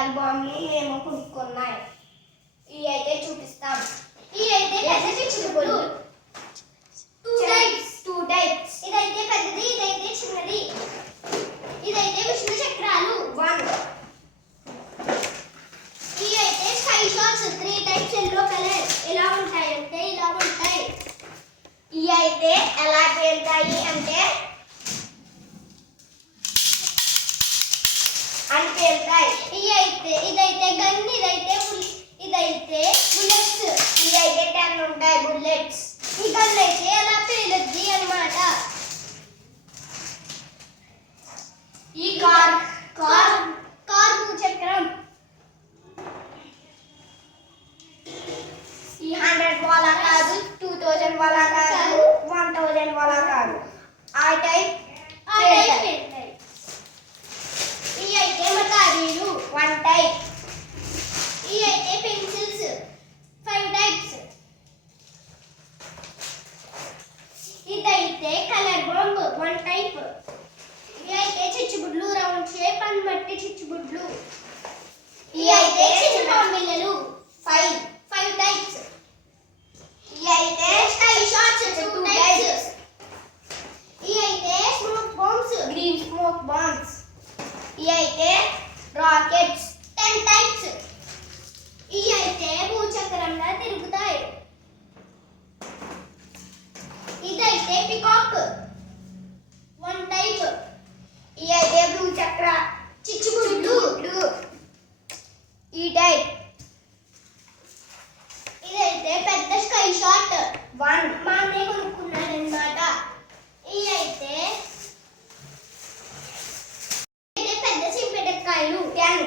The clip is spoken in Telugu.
ఆల్బమ్ని మేము కొనుక్కున్నాయి. ఇవి అయితే చూపిస్తాం. ఇవి అయితే పెద్ద చిచ్చుబుడ్లు. Two types. ఇదైతే పెద్దది, ఇదైతే చిన్నది. ఇదైతే విష్ణు చక్రాలు 1. ఇవి అయితే sky shots 3 types yellow colour. ఎలా ఉంటాయి అంటే ఇలా ఉంటాయి. ఇవి అయితే ఎలా పేలుతాయి అంటే అని పేలుతాయి. ఇదైతే గన్, ఇదైతే బుల్లెట్స్. ఇవి అయితే 10 ఉంటాయి బుల్లెట్స్. ఈ గన్ అయితే ఎలా పేలుద్ది అన్నమాట. ఈ కార్ భూచక్రం. ఈ 100 వాలా కాదు, 2000 వాలా కాదు, 1000 వాలా కాదు. ఆ టైప్ పేలుతాయి. ఈ అయితే మతారీలు 1 టైప్. ఈ అయితే పెన్సిల్స్ 5 టైప్స్. ఇదైతే కలర్ బాంబ్ 1 టైప్. ఇవి అయితే చిచ్చుబుడ్లు రౌండ్ షేప్ అండ్ మట్టి చిచ్చుబుడ్లు. ఇవి అయితే చిన్న బాంబిల్లలు 5 టైప్స్. ఇవి అయితే స్కై షాట్స్ 2 టైప్స్. ఇవి అయితే smoke bombs, green smoke bombs. ఇవి అయితే రాకెట్స్ 10 టైప్స్. ఇవి అయితే భూచక్రంలా తిరుగుతాయి. ఇదైతే పికాక్ 1 టైప్. ఇవి అయితే భూచక్ర చిచ్చుబుడ్లు ఈ టైప్. ఇదైతే పెద్ద స్కై షాట్ 1. మా అన్నయ్య కొనుక్కున్నాడు అన్నమాట. ఇవి అయితే పెద్ద చింపెటకాయలు 10.